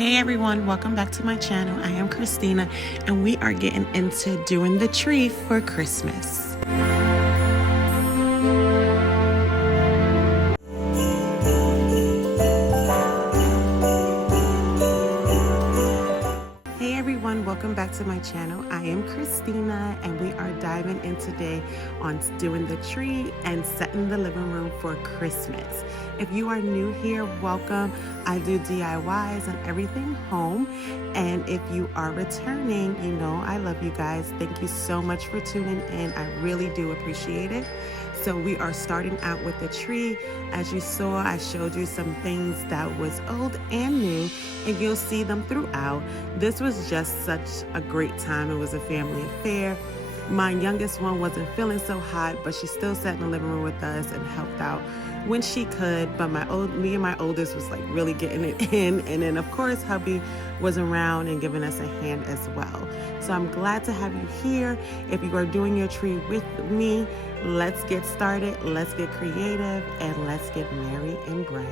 Hey everyone, welcome back to my channel. I am Christina and we are getting into doing the tree for Christmas. Hey everyone, welcome back to my channel. I am Christina and we are diving in today on doing the tree and setting the living room for Christmas. If you are new here, welcome. I do DIYs and everything home. And if you are returning, you know I love you guys. Thank you so much for tuning in. I really do appreciate it. So we are starting out with the tree. As you saw, I showed you some things that was old and new, and you'll see them throughout. This was just such a great time. It was a family affair. My youngest one wasn't feeling so hot, but she still sat in the living room with us and helped out when she could. But me and my oldest was like really getting it in. And then of course, hubby was around and giving us a hand as well. So I'm glad to have you here. If you are doing your tree with me, let's get started. Let's get creative and let's get merry and bright.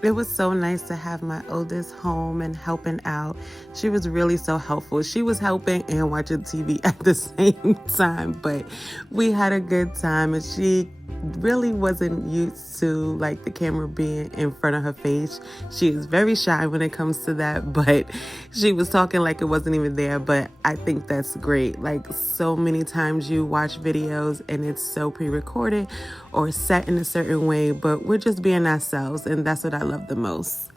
It was so nice to have my oldest home and helping out. She was really so helpful. She was helping and watching TV at the same time, but we had a good time, and she really wasn't used to like the camera being in front of her face. She is very shy when it comes to that, but she was talking like it wasn't even there. But I think that's great. Like so many times you watch videos and it's so pre-recorded or set in a certain way, but we're just being ourselves, and that's what I love the most.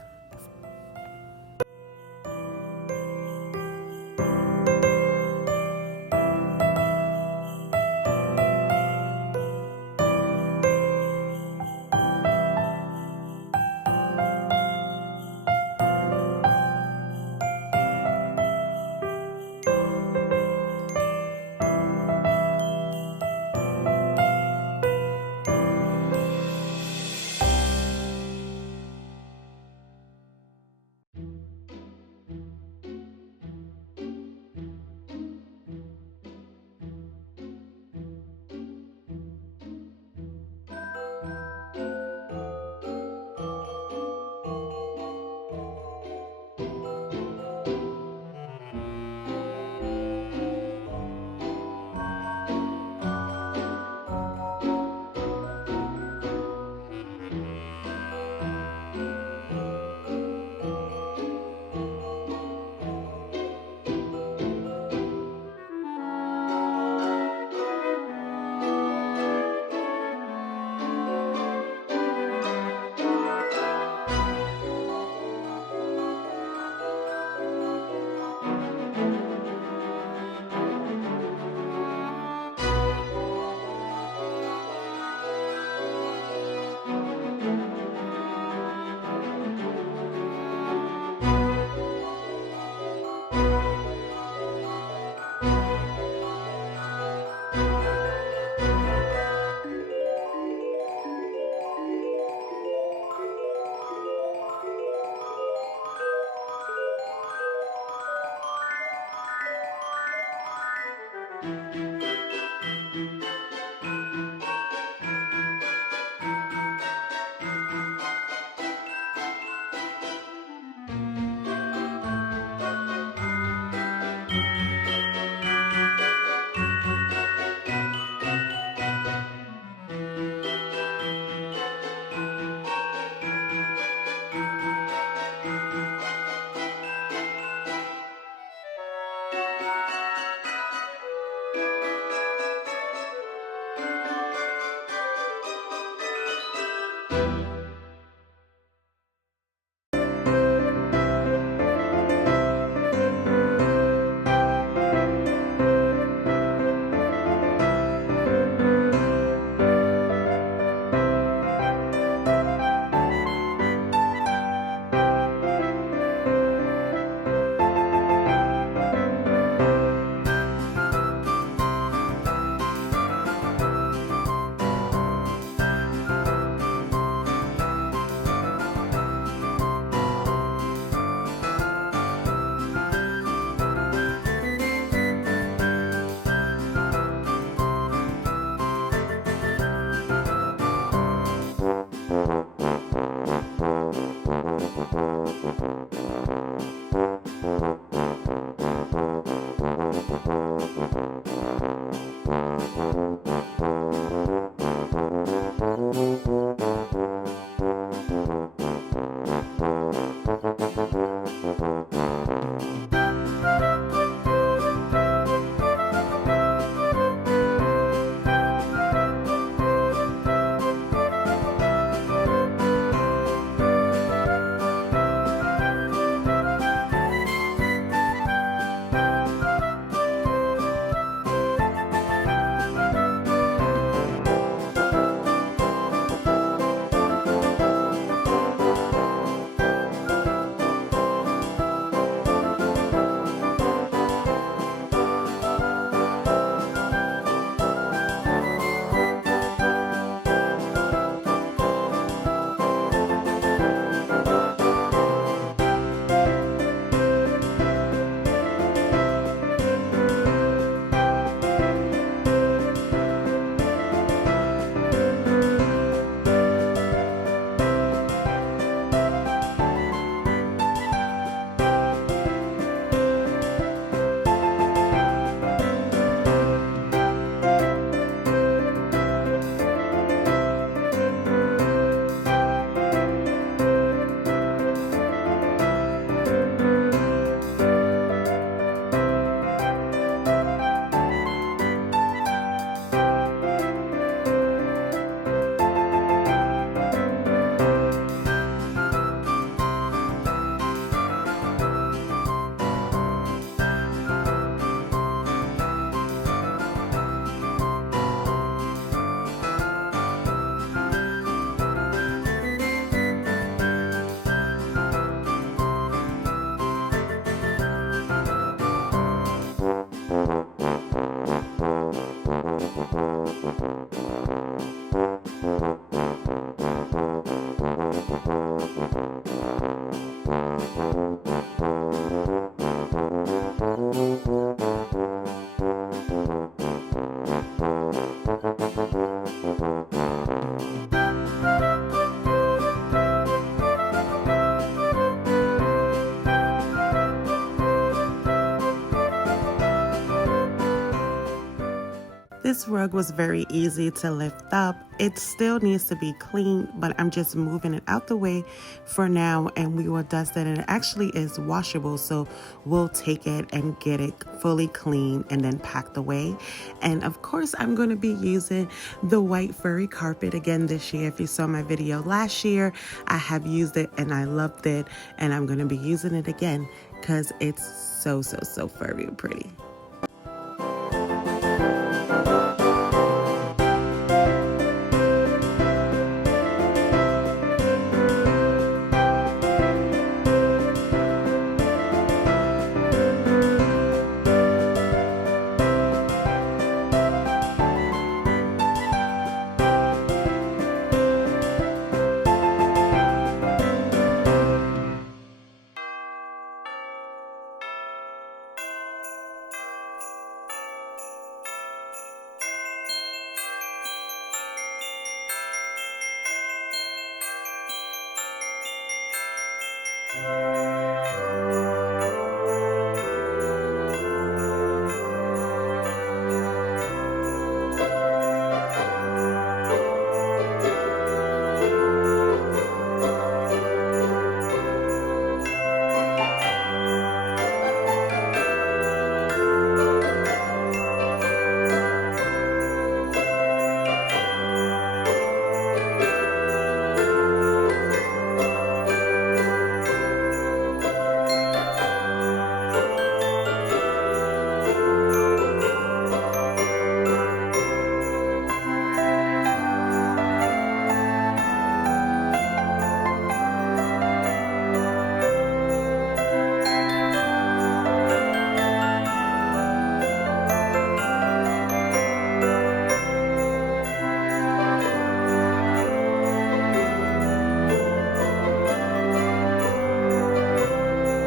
This rug was very easy to lift up. It still needs to be clean, but I'm just moving it out the way for now, and we will dust it. And it actually is washable, so we'll take it and get it fully clean and then packed away. And of course, I'm going to be using the white furry carpet again this year. If you saw my video last year, I have used it and I loved it, and I'm going to be using it again because it's so furry and pretty.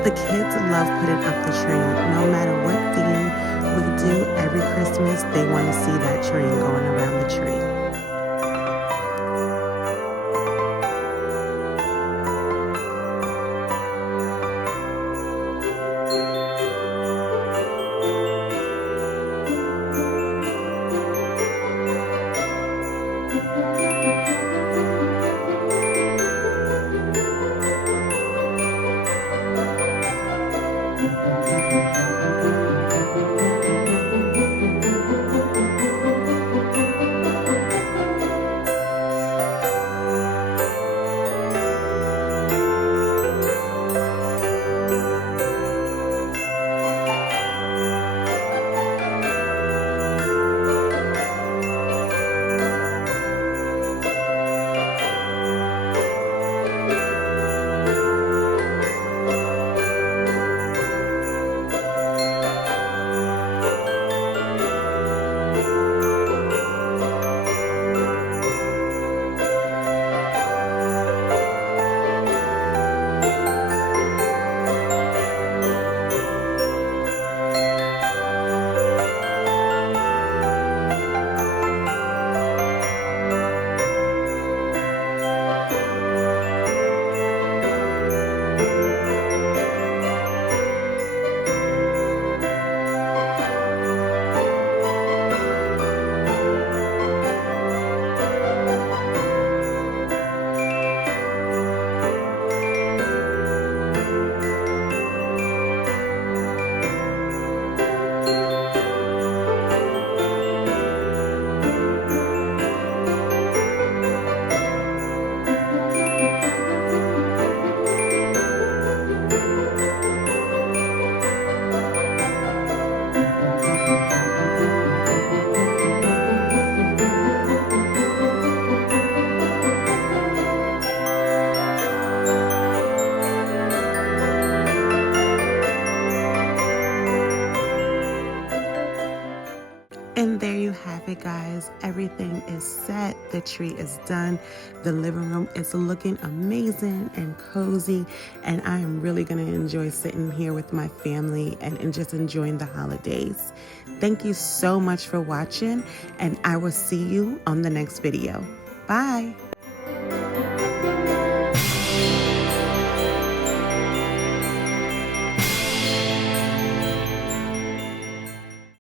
The kids love putting up the tree. No matter what theme we do every Christmas, they want to see that train going around the tree. And there you have it, guys. Everything is set. The tree is done. The living room is looking amazing and cozy. And I am really going to enjoy sitting here with my family and just enjoying the holidays. Thank you so much for watching, and I will see you on the next video. Bye.